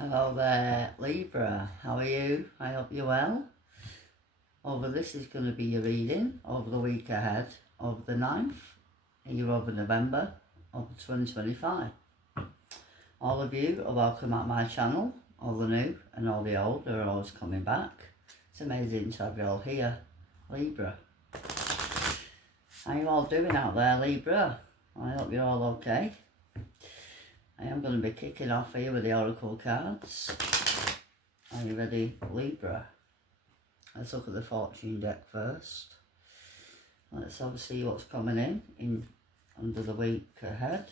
Hello there, Libra. How are you? I hope you're well. This is going to be your reading over the week ahead of the 9th, year over November of 2025. All of you are welcome at my channel. All the new and all the old are always coming back. It's amazing to have you all here, Libra. How you all doing out there, Libra? I hope you're all okay. I am going to be kicking off here with the Oracle cards. Are you ready, Libra? Let's look at the fortune deck first. Let's have a see what's coming in under the week ahead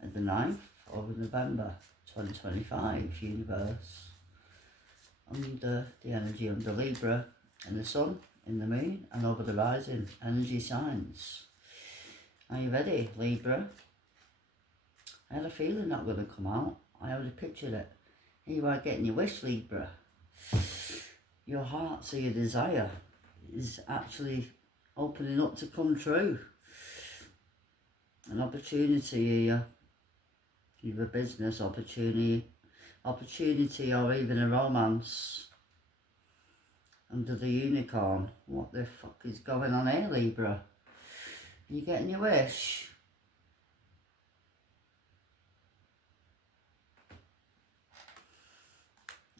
at the 9th of November 2025, universe. Under the energy under Libra and the sun, in the moon and over the rising energy signs. Are you ready, Libra? I had a feeling that was going to come out. I already pictured it. Here you are getting your wish, Libra. Your heart, so your desire is actually opening up to come true. An opportunity here. Either a business opportunity or even a romance. Under the unicorn. What the fuck is going on here, Libra? You getting your wish?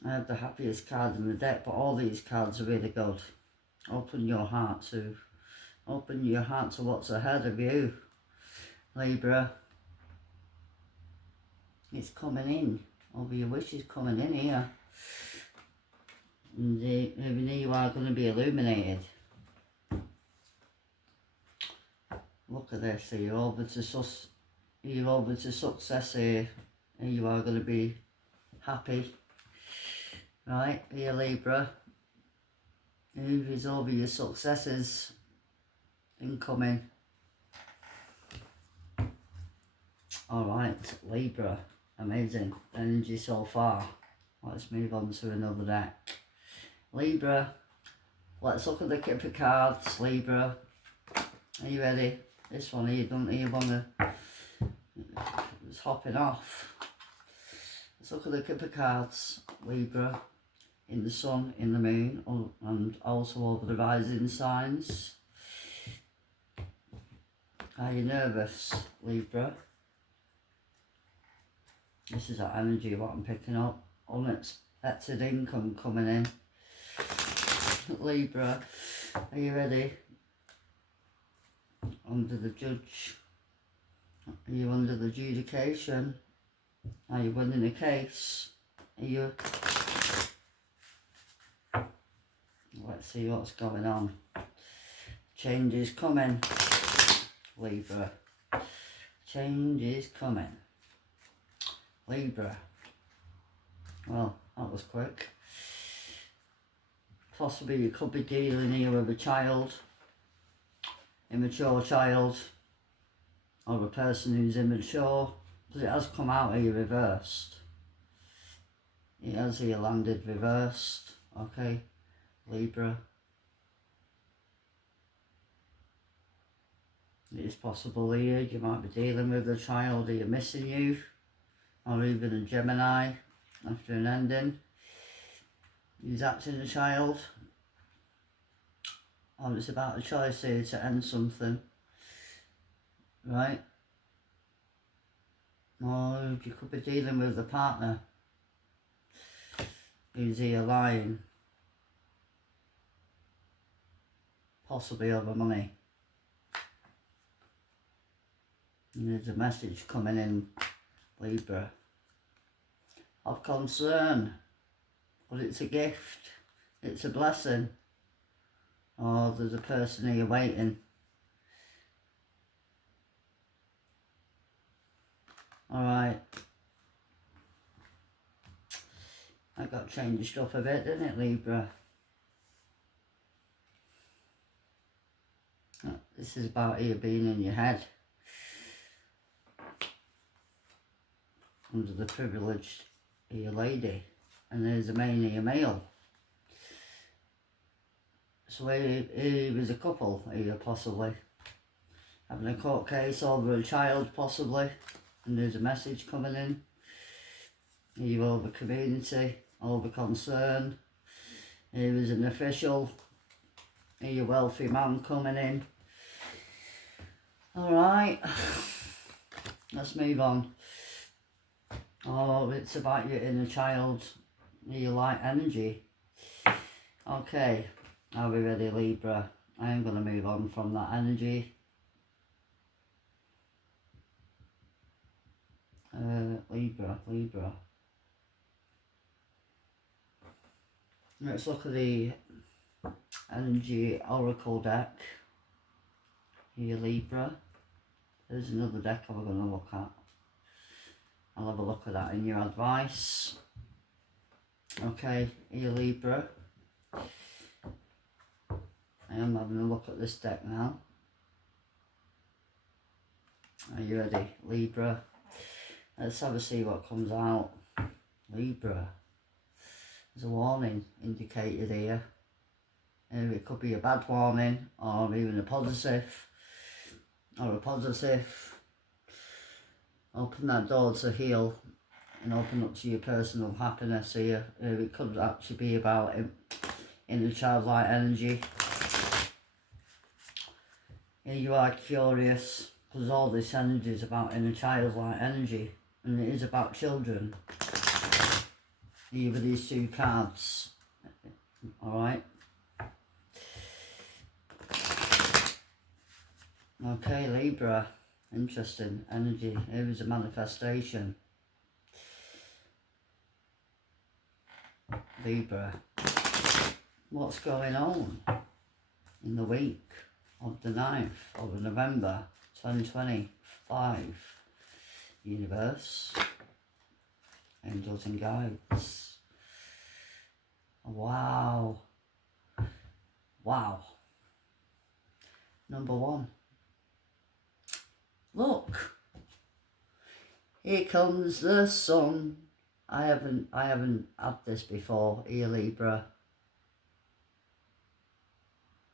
I have the happiest card in the deck, but all these cards are really good. Open your heart to what's ahead of you, Libra. It's coming in. Over your wish is coming in here. And even you are going to be illuminated. Look at this. So you're over to success here. And you are going to be happy. Right, here Libra, move is over your successes incoming. Alright, Libra, amazing energy so far. Let's move on to another deck. Libra, let's look at the kit of cards, Libra. Are you ready? This one here, don't you want to, it's hopping off. Let's look at the kit of cards, Libra. In the sun, in the moon, and also over the rising signs. Are you nervous, Libra? This is that energy what I'm picking up. Unexpected income coming in. Libra, are you ready? Under the judge. Are you under the adjudication? Are you winning a case? Are you... Let's see what's going on. Change is coming, Libra. Change is coming, Libra. Well, that was quick. Possibly you could be dealing here with a child, immature child, or a person who's immature, because it has come out here reversed. It has here landed reversed, okay. Libra. It is possible here you might be dealing with a child here missing you, or even a Gemini after an ending. He's acting a child, or it's about a choice here to end something, right? Or you could be dealing with a partner who's here lying. Possibly over money. And there's a message coming in, Libra, of concern, but it's a gift, it's a blessing. Or there's a person here waiting. Alright. I got changed up a bit, didn't it, Libra? This is about here being in your head. Under the privileged here lady. And there's a man here male. So here was a couple here possibly. Having a court case over a child possibly. And there's a message coming in. You're over community, over concern. Here is an official. Here, a wealthy man coming in. Alright, let's move on. Oh, it's about your inner child, your light energy. Okay, are we ready, Libra? I am going to move on from that energy. Libra. Let's look at the energy oracle deck. Here, Libra. There's another deck I'm going to look at. I'll have a look at that in your advice. Okay, here, Libra. I am having a look at this deck now. Are you ready, Libra? Let's have a see what comes out. Libra. There's a warning indicated here. It could be a bad warning, or even a positive. Open that door to heal and open up to your personal happiness here. It could actually be about inner childlike energy. Here you are curious, because all this energy is about inner childlike energy, and it is about children. Here with these two cards. Alright. Okay, Libra. Interesting energy. Here is a manifestation. Libra. What's going on in the week of the 9th of November 2025? Universe. Angels and guides. Wow. Wow. Number 1. Look. Here comes the sun. I haven't had this before. Here, Libra.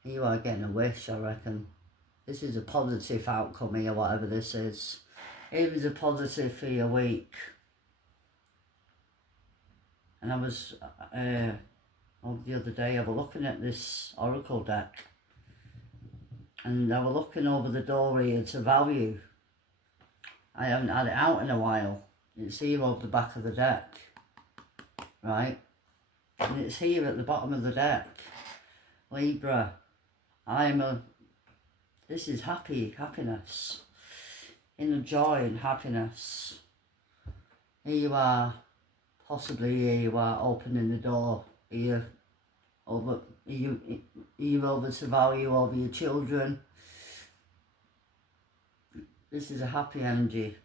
You are getting a wish, I reckon. This is a positive outcome here, whatever this is. Here is a positive for your week. And I was, the other day, I was looking at this oracle deck. And I was looking over the door here to value. I haven't had it out in a while. It's here over the back of the deck. Right? And it's here at the bottom of the deck. Libra. This is happiness. Inner joy and happiness. Here you are. Possibly here you are opening the door. Here over to value over your children. This is a happy energy.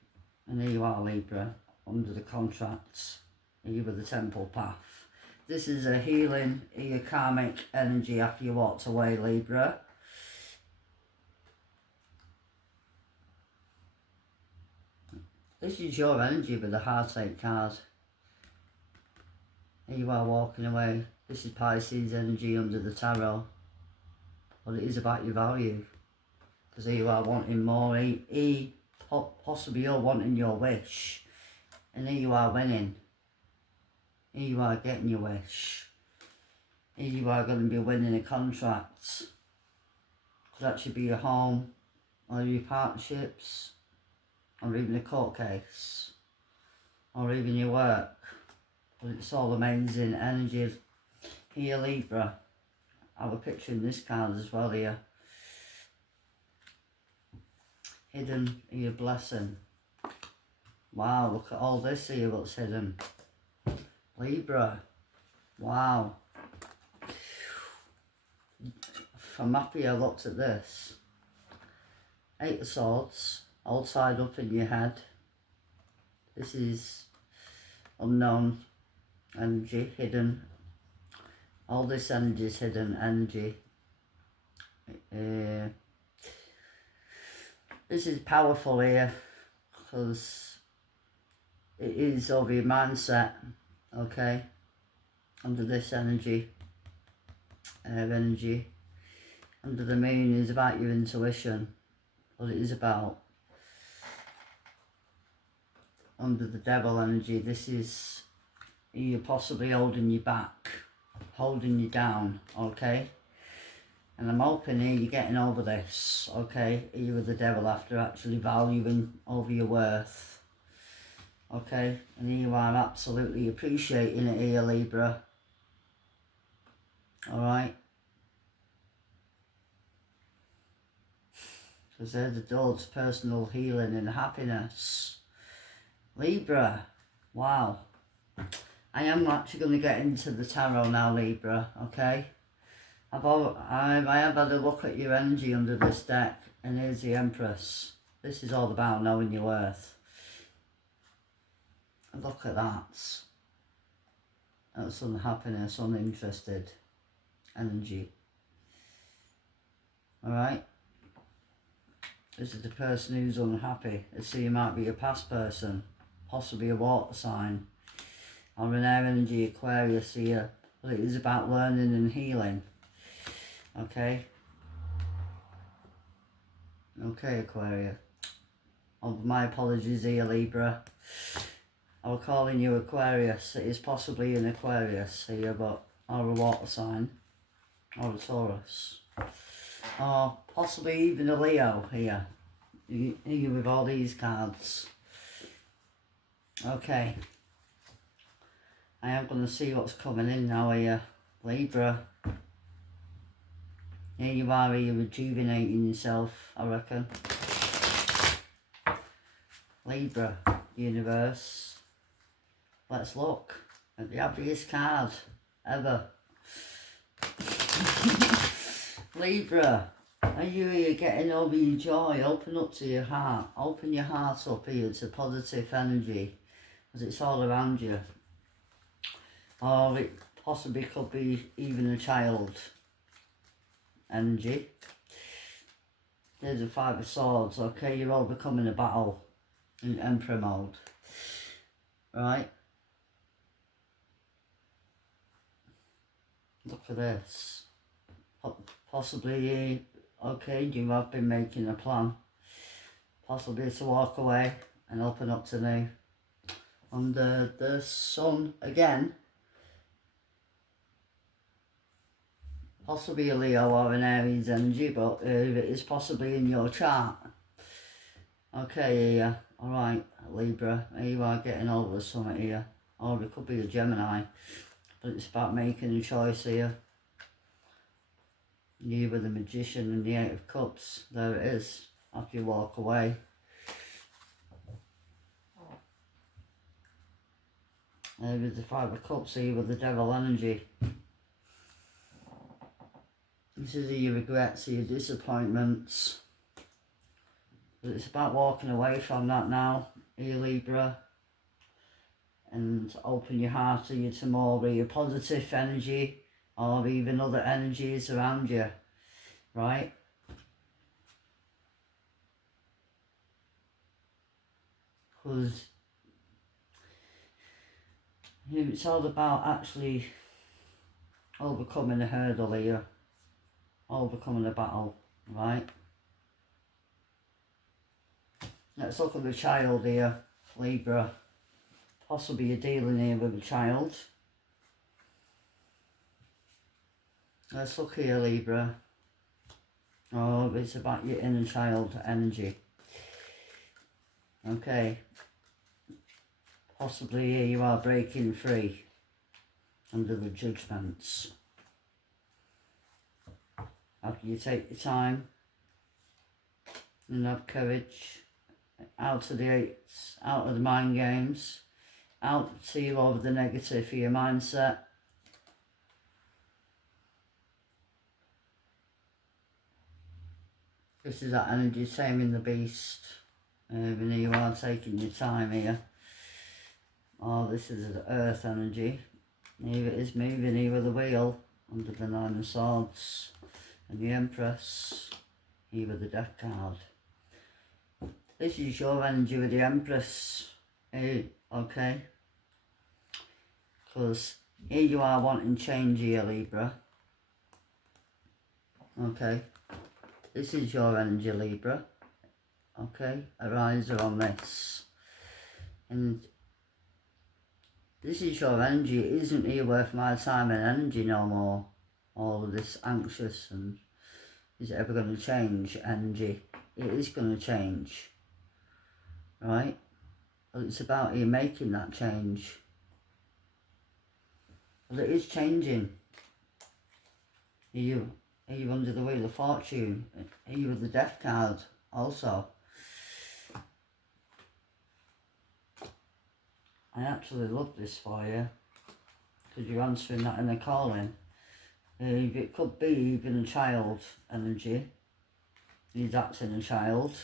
And here you are, Libra, under the contracts. Here with the temple path. This is a healing, your karmic energy after you walked away, Libra. This is your energy with the heartache card. Here you are walking away. This is Pisces energy under the tarot. But it is about your value. Because here you are wanting more. Possibly you're wanting your wish. And here you are winning. Here you are getting your wish. Here you are going to be winning a contract. Could actually be your home, or your partnerships, or even a court case, or even your work. But it's all amazing energy. Here, Libra. I have a picture in this card as well here. Hidden your blessing. Wow, look at all this here, what's hidden. Libra. Wow. I'm happy I looked at this. 8 of Swords, all tied up in your head. This is unknown energy, hidden. All this energy is hidden energy. This is powerful here because it is over your mindset, okay? Under this energy, under the moon is about your intuition, but it is about under the devil energy. This is you're possibly holding you back, holding you down, okay? And I'm hoping here you're getting over this, okay? You were the devil after actually valuing over your worth, okay? And here you are absolutely appreciating it here, Libra. Alright? Because they're the doors to personal healing and happiness. Libra, wow. I am actually going to get into the tarot now, Libra, okay? I have had a look at your energy under this deck, and here's the Empress. This is all about knowing your worth. Look at that. That's unhappiness, uninterested energy. Alright? This is the person who's unhappy. So you might be a past person, possibly a water sign, or an air energy Aquarius here. But it is about learning and healing. Okay? Okay, Aquarius. Oh, my apologies here, Libra. I was calling you Aquarius. It is possibly an Aquarius here, but or a water sign, or a Taurus, or possibly even a Leo here. Here with all these cards. Okay. I am going to see what's coming in now here, Libra. Here you are here rejuvenating yourself, I reckon. Libra, universe. Let's look at the happiest card ever. Libra, are you here getting over your joy? Open up to your heart. Open your heart up here to positive energy, because it's all around you. Or it possibly could be even a child energy. There's a Five of Swords, okay? You're overcoming a battle in Emperor mode. Right? Look at this. Possibly, okay, you have been making a plan. Possibly to walk away and open up to new. Under the sun again. Possibly a Leo or an Aries energy, but it is possibly in your chart. Okay, here, alright, Libra, here you are getting over something here. Or it could be a Gemini, but it's about making a choice here. You with the Magician and the Eight of Cups, there it is, after you walk away. There is the Five of Cups here with the Devil energy. This is your regrets, your disappointments. But it's about walking away from that now, here Libra. And open your heart to more of your positive energy, or even other energies around you, right? Because it's all about actually overcoming a hurdle here. Overcoming a battle, right? Let's look at the child here, Libra. Possibly you're dealing here with a child. Let's look here, Libra. Oh, it's about your inner child energy. Okay. Possibly here you are breaking free under the judgments. After you take your time and have courage, out of the mind games, out to you over the negative for your mindset. This is that energy taming the beast. And here you are taking your time here. Oh, this is the earth energy. Here it is moving here with the wheel under the Nine of Swords. And the Empress, here with the death card. This is your energy with the Empress, okay? Because here you are wanting change here, Libra. Okay? This is your energy, Libra. Okay? A riser on this. And This is your energy. It isn't here worth my time and energy no more. All of this anxious and is it ever going to change energy? It is going to change, right? Well, it's about you making that change. Well, it is changing. Are you under the Wheel of Fortune? Are you with the Death card also? I actually love this for you because you're answering that inner calling. It could be even a child energy. He's acting a child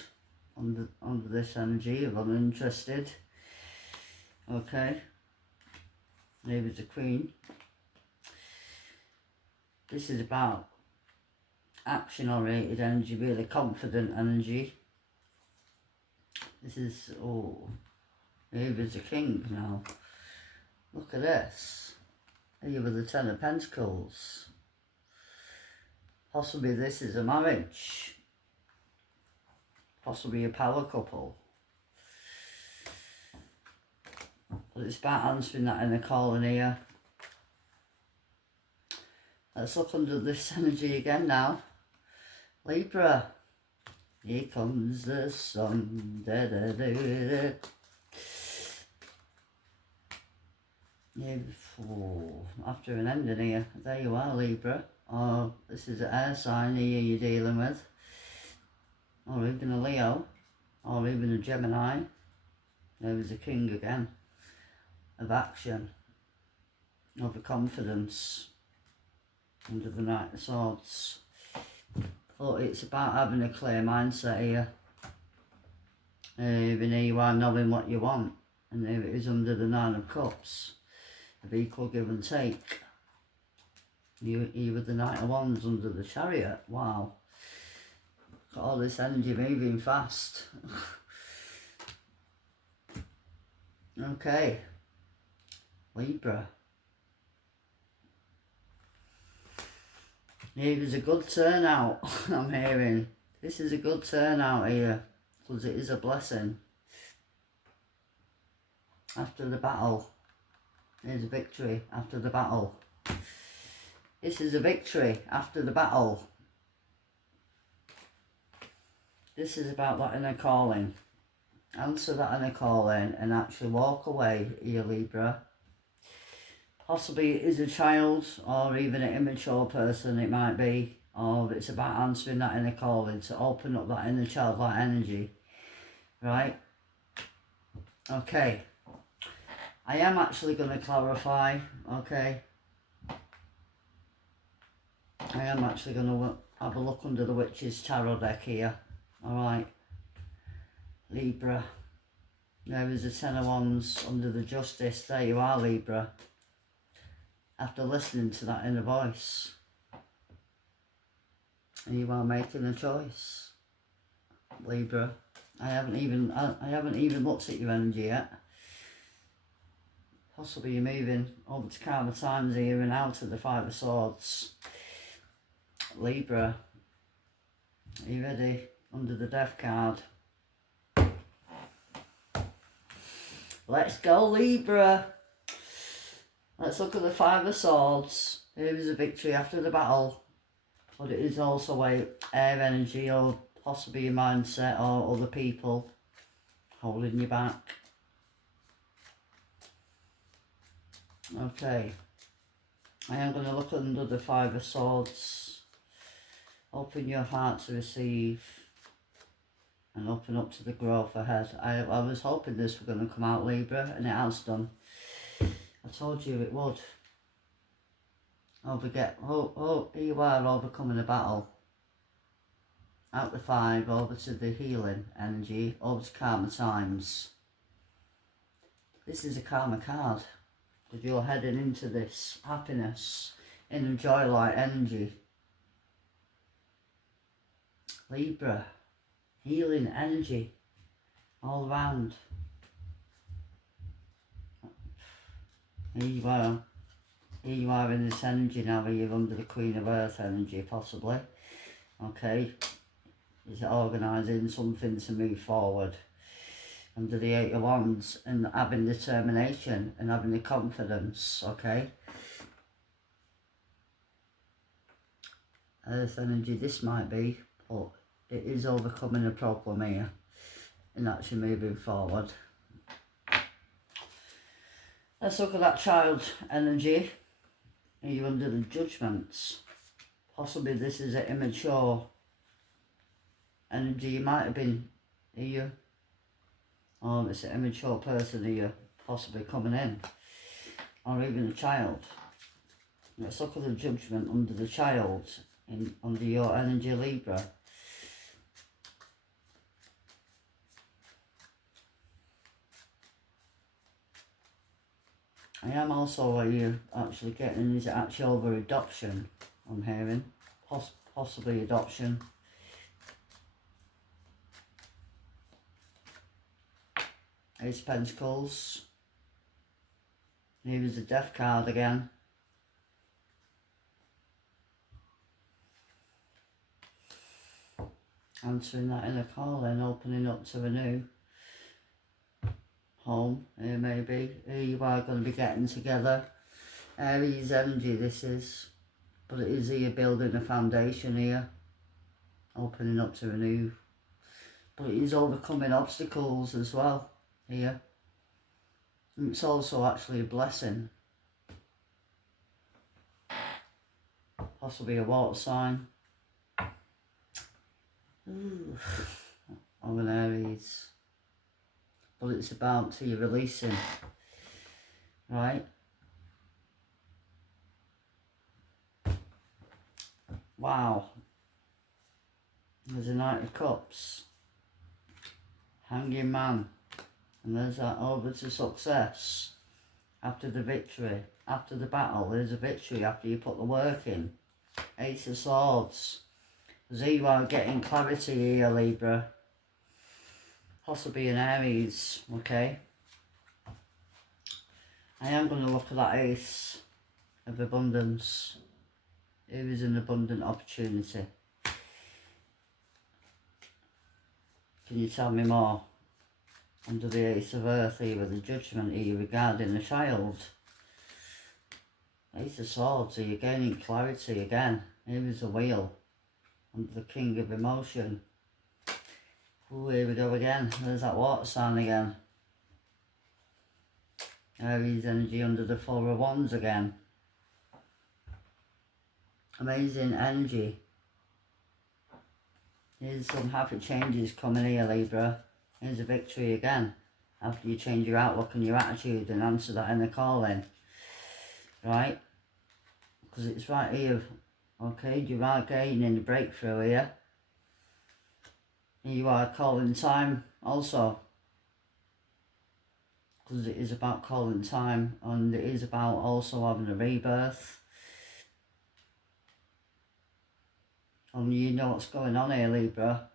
under this energy of uninterested. Okay. Maybe it's a queen. This is about action-oriented energy, really confident energy. This is, oh, maybe it's a king now. Look at this. Here with the Ten of Pentacles. Possibly this is a marriage. Possibly a power couple. But it's about answering that inner calling here. Let's look under this energy again now. Libra. Here comes the sun. Da, da, da, da. Yeah, after an ending here. There you are, Libra. Or this is an air sign here you're dealing with. Or even a Leo. Or even a Gemini. There's a king again. Of action. Overconfidence. Under the Knight of Swords. But it's about having a clear mindset here. Even here you are knowing what you want. And there it is under the Nine of Cups. Of equal give and take. You with the Knight of Wands under the Chariot. Wow. Got all this energy moving fast. Okay. Libra. Here is a good turnout, I'm hearing. This is a good turnout here, because it is a blessing. After the battle, there's a victory after the battle. This is a victory after the battle. This is about that inner calling. Answer that inner calling and actually walk away here, Libra. Possibly it is a child or even an immature person it might be, or it's about answering that inner calling to open up that inner childlike energy, right? Okay, I am actually going to clarify, okay? I am actually going to have a look under the Witch's Tarot deck here, alright? Libra, there is a Ten of Wands under the Justice, there you are, Libra. After listening to that inner voice, and you are making a choice, Libra. I haven't even looked at your energy yet. Possibly you're moving over to Karma Times here and out of the Five of Swords, Libra. Are you ready? Under the Death card. Let's go, Libra. Let's look at the Five of Swords. Here is a victory after the battle. But it is also air energy or possibly your mindset or other people holding you back. Okay. I am going to look under the Five of Swords. Open your heart to receive. And open up to the growth ahead. I was hoping this was going to come out, Libra, and it has done. I told you it would. Here you are overcoming a battle. Out the Five, over to the healing energy, over to Karma Times. This is a Karma card. Because you're heading into this happiness, inner joy-like energy. Libra, healing energy, all around. Here you are. Here you are in this energy now, where you're under the Queen of Earth energy, possibly. Okay. Is it organising something to move forward? under the Eight of Wands, and having determination and having the confidence, okay? Earth energy, this might be, but it is overcoming a problem here and actually moving forward. Let's look at that child energy. Are you under the judgments? Possibly this is an immature energy. You might have been here. Or it's an immature person here, possibly coming in. Or even a child. Let's look at the judgment under the child, under your energy, Libra. I am also, are you actually getting, is it actually over adoption? I'm hearing. Possibly adoption. Ace of Pentacles. Here is the Death card again. Answering that inner call and opening up to a new home. Here maybe. Here you are going to be getting together. Aries energy this is. But it is here building a foundation here. Opening up to a new. But it is overcoming obstacles as well here. And it's also actually a blessing. Possibly a water sign. Ooh. Of an Aries. But it's about to you releasing. Right? Wow. There's a Knight of Cups. Hanging Man. And there's that over to success. After the victory. After the battle, there's a victory after you put the work in. Ace of Swords. So you are getting clarity here, Libra. Possibly an Aries, okay? I am going to look at that Ace of Abundance. Here is an abundant opportunity. Can you tell me more? Under the Ace of Earth here with the Judgment here regarding the child. Ace of Swords, so you're gaining clarity again. Here is a Wheel. Under the King of Emotion. Ooh, here we go again. There's that water sign again. Aries energy under the Four of Wands again. Amazing energy. Here's some happy changes coming here, Libra. Here's a victory again. After you change your outlook and your attitude and answer that inner calling. Right? Because it's right here. Okay, you are gaining the breakthrough here. You are calling time also. Because it is about calling time. And it is about also having a rebirth. And you know what's going on here, Libra.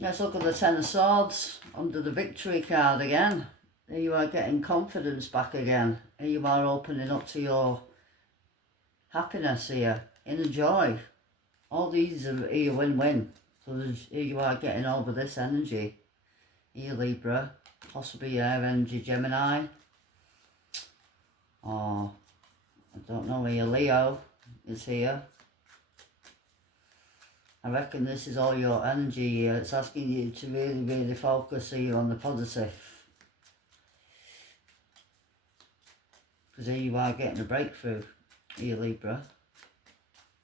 Let's look at the Ten of Swords under the Victory card again. Here you are getting confidence back again. Here you are opening up to your happiness here, inner joy. All these are here win-win. So here you are getting over this energy. Here, Libra, possibly air energy, Gemini. Or, I don't know, here, Leo is here. I reckon this is all your energy here. It's asking you to really, really focus here on the positive. Because here you are getting a breakthrough, here, Libra.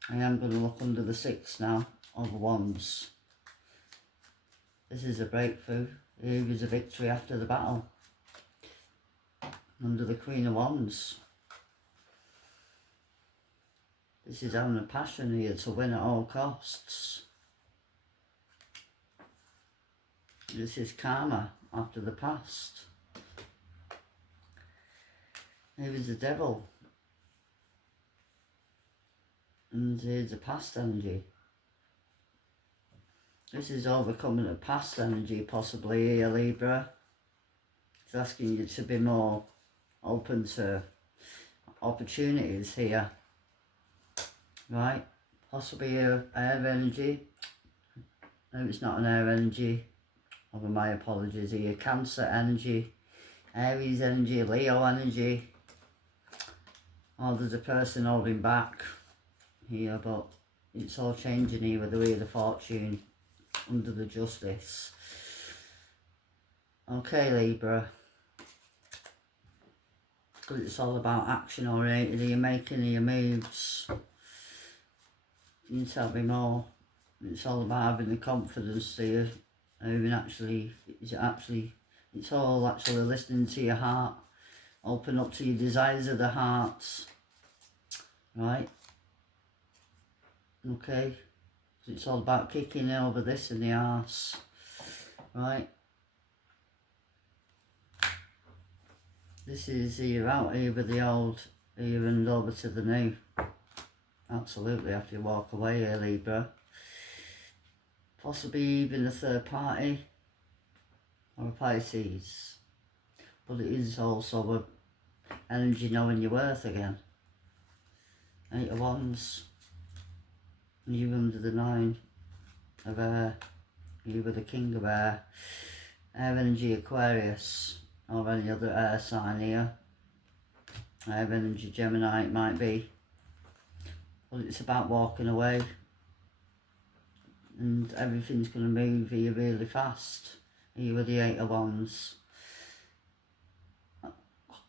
I am going to look under the Six now, of Wands. This is a breakthrough. Here is a victory after the battle. Under the Queen of Wands. This is having a passion here to win at all costs. This is karma after the past. Here is the Devil. And here's the past energy. This is overcoming a past energy possibly here, Libra. It's asking you to be more open to opportunities here. Right? Possibly air energy. No, it's not an air energy. Over my apologies here. Cancer energy, Aries energy, Leo energy. Oh, there's a person holding back here, but it's all changing here with the Wheel of Fortune under the Justice. Okay, Libra. Because it's all about action oriented. Are you making your moves? Can you tell me more? It's all about having the confidence to you. Even actually, it's all actually listening to your heart. Open up to your desires of the heart. Right? Okay? So it's all about kicking over this in the arse. Right? This is you're out here with the old, here and over to the new. Absolutely, after you walk away here, Libra. Possibly even a third party or a Pisces. But it is also a energy knowing your worth again. 8 of Wands. You under the 9 of Air. You with the King of Air. Air energy Aquarius. Or any other air sign here. Air energy Gemini it might be. But it's about walking away. And everything's going to move here really fast. Here with the 8 of Wands.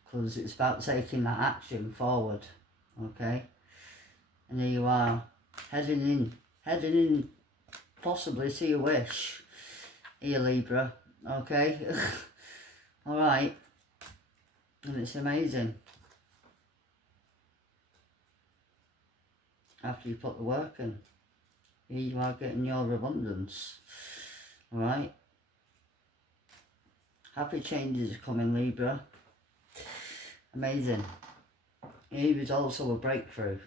Because it's about taking that action forward. Okay? And here you are. Heading in possibly to your wish. Here, Libra. Okay? Alright. And it's amazing. After you put the work in. Here you are getting your abundance. Alright? Happy changes are coming, Libra. Amazing. Here is also a breakthrough.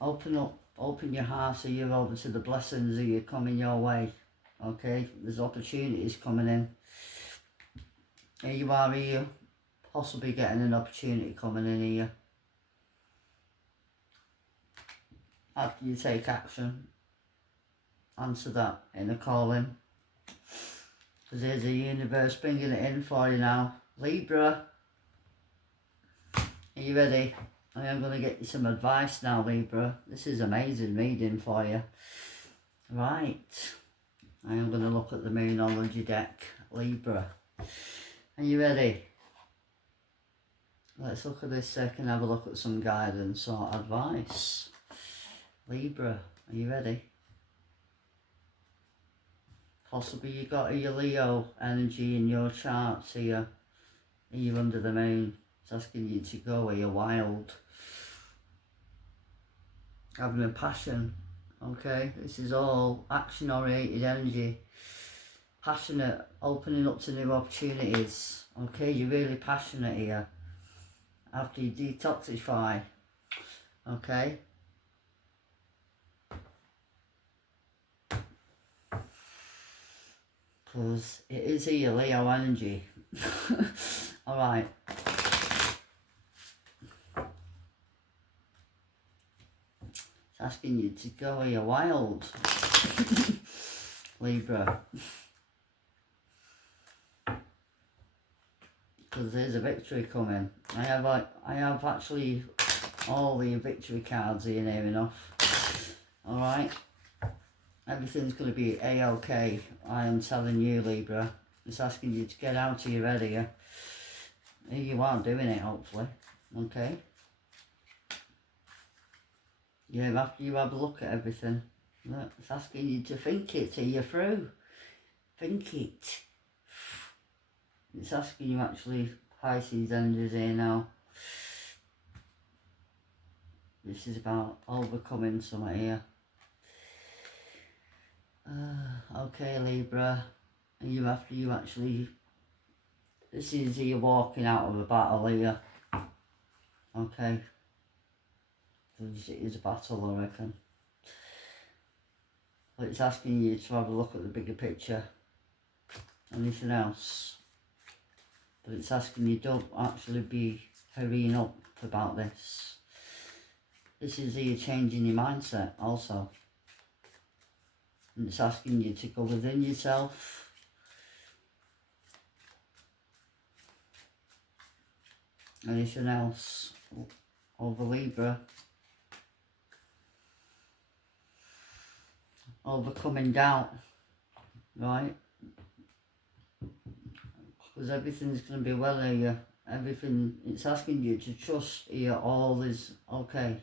Open your heart so you're over to the blessings that are coming your way. Okay? There's opportunities coming in. Here you are here. Possibly getting an opportunity coming in here. After you take action, answer that inner calling. Because there's the universe bringing it in for you now. Libra, are you ready? I am going to get you some advice now, Libra. This is amazing reading for you. Right. I am going to look at the Moonology deck. Libra. Are you ready? Let's look at this deck and have a look at some guidance or advice. Libra, are you ready? Possibly you got your Leo energy in your charts here. You're under the moon. It's asking you to go where you're wild. Having a passion. Okay, this is all action oriented energy. Passionate, opening up to new opportunities. Okay, you're really passionate here. After you detoxify. Okay. Because it is here, Leo energy. Alright. It's asking you to go where you're wild. Libra. Because there's a victory coming. I have actually all the victory cards here near enough. Alright. Everything's going to be A-OK. I am telling you, Libra. It's asking you to get out of your head here. Here you are doing it, hopefully. Okay. Yeah, after you have a look at everything. Look, it's asking you to think it till you're through. Think it. It's asking you actually, Pisces energies here now. This is about overcoming something here. Okay, Libra. And you after you actually, this is you walking out of a battle here. Okay. It is a battle, I reckon. But it's asking you to have a look at the bigger picture. Anything else? But it's asking you don't actually be hurrying up about this. This is you changing your mindset also. And it's asking you to go within yourself. Anything else over Libra? Overcoming doubt, right? Because everything's going to be well here. Everything, it's asking you to trust here all is okay.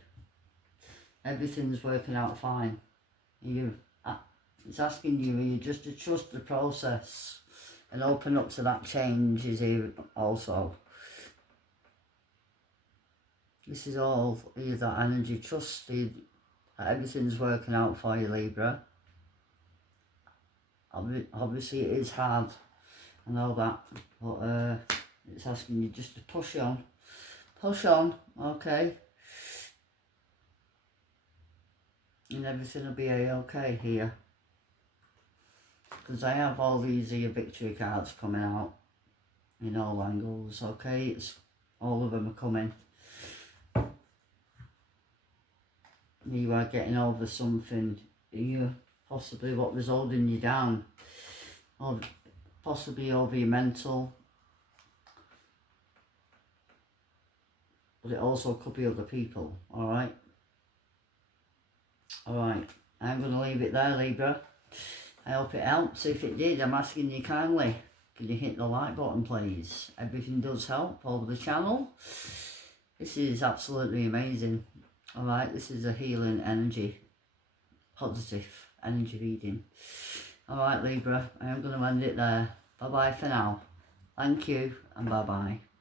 Everything's working out fine. It's asking you here just to trust the process and open up to that change is here also. This is all here, that energy, trusted that everything's working out for you, Libra. Obviously it is hard, I know that, but it's asking you just to push on, okay, and everything will be okay here, because I have all these here victory cards coming out in all angles, okay, it's all of them are coming. You are getting over something here, possibly what was holding you down, or possibly over your mental, but it also could be other people. Alright, I'm going to leave it there, Libra. I hope it helps. If it did, I'm asking you kindly, can you hit the like button please? Everything does help over the channel. This is absolutely amazing. Alright, this is a healing energy, positive energy reading. Alright Libra, I am going to end it there. Bye bye for now. Thank you and bye bye.